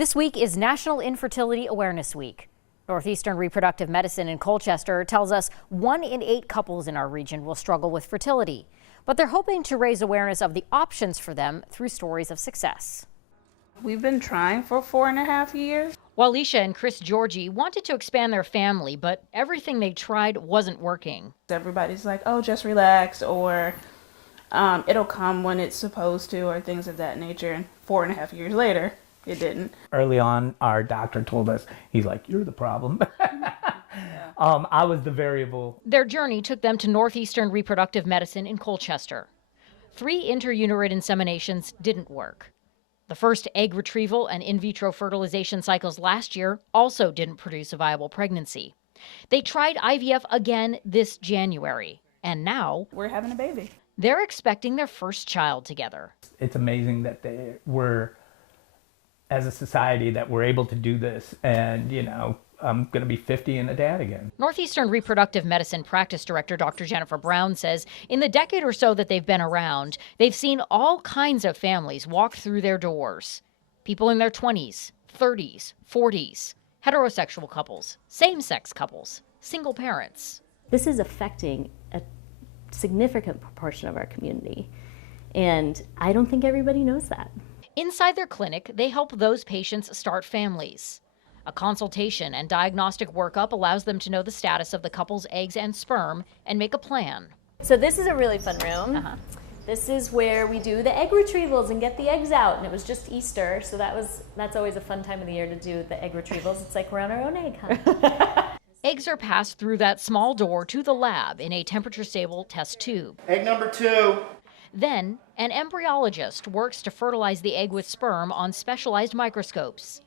This week is National Infertility Awareness Week. Northeastern Reproductive Medicine in Colchester tells us 1 in 8 couples in our region will struggle with fertility. But they're hoping to raise awareness of the options for them through stories of success. We've been trying for 4.5 years. Walisha and Chris Georgie wanted to expand their family, but everything they tried wasn't working. Everybody's like, oh, just relax, or it'll come when it's supposed to, or things of that nature. And 4.5 years later, it didn't. Early on, our doctor told us, he's like, you're the problem. I was the variable. Their journey took them to Northeastern Reproductive Medicine in Colchester. 3 intrauterine inseminations didn't work. The first egg retrieval and in vitro fertilization cycles last year also didn't produce a viable pregnancy. They tried IVF again this January, and now We're having a baby. They're expecting their first child together. It's amazing that we're, as a society, that we're able to do this. And, you know, I'm going to be 50 and a dad again. Northeastern Reproductive Medicine Practice Director Dr. Jennifer Brown says in the decade or so that they've been around, they've seen all kinds of families walk through their doors. People in their 20s, 30s, 40s, heterosexual couples, same-sex couples, single parents. This is affecting a significant proportion of our community, and I don't think everybody knows that. Inside their clinic, they help those patients start families. A consultation and diagnostic workup allows them to know the status of the couple's eggs and sperm and make a plan. So this is a really fun room. This is where we do the egg retrievals and get the eggs out, and it was just Easter, so that's always a fun time of the year to do the egg retrievals. It's like we're on our own egg hunt. Eggs are passed through that small door to the lab in a temperature-stable test tube. Egg number 2. Then, an embryologist works to fertilize the egg with sperm on specialized microscopes,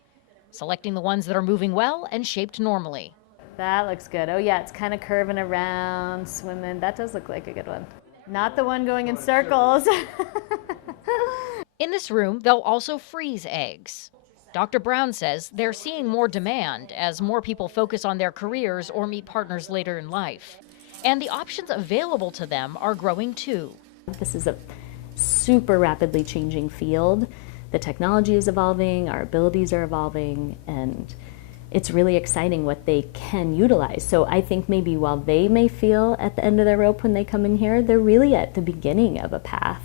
selecting the ones that are moving well and shaped normally. That looks good. Oh yeah, it's kind of curving around, swimming. That does look like a good one. Not the one going in circles. In this room, they'll also freeze eggs. Dr. Brown says they're seeing more demand as more people focus on their careers or meet partners later in life. And the options available to them are growing too. This is a super rapidly changing field. The technology is evolving, our abilities are evolving, and it's really exciting what they can utilize. So I think maybe while they may feel at the end of their rope when they come in here, they're really at the beginning of a path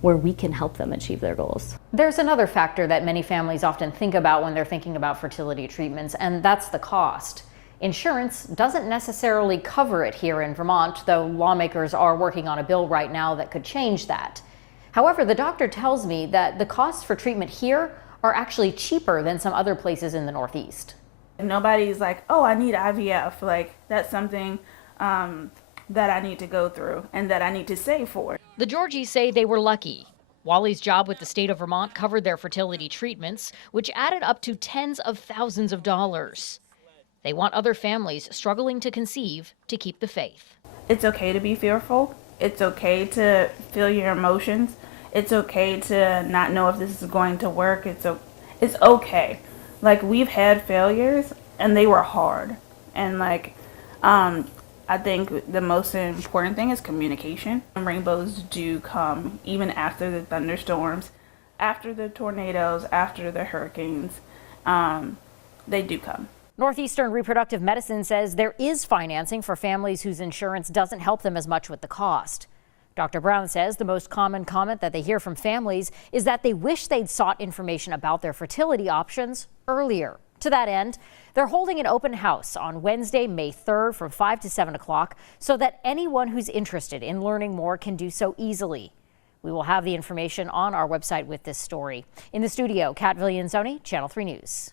where we can help them achieve their goals. There's another factor that many families often think about when they're thinking about fertility treatments, and that's the cost. Insurance doesn't necessarily cover it here in Vermont, though lawmakers are working on a bill right now that could change that. However, the doctor tells me that the costs for treatment here are actually cheaper than some other places in the Northeast. Nobody's like, oh, I need IVF. Like, that's something that I need to go through and that I need to save for. The Georgies say they were lucky. Wally's job with the state of Vermont covered their fertility treatments, which added up to tens of thousands of dollars. They want other families struggling to conceive to keep the faith. It's okay to be fearful. It's okay to feel your emotions. It's okay to not know if this is going to work. It's okay. Like, we've had failures and they were hard. And like, I think the most important thing is communication. Rainbows do come even after the thunderstorms, after the tornadoes, after the hurricanes. They do come. Northeastern Reproductive Medicine says there is financing for families whose insurance doesn't help them as much with the cost. Dr. Brown says the most common comment that they hear from families is that they wish they'd sought information about their fertility options earlier. To that end, they're holding an open house on Wednesday, May 3rd from 5 to 7 o'clock so that anyone who's interested in learning more can do so easily. We will have the information on our website with this story. In the studio, Kat Villanzoni, Channel 3 News.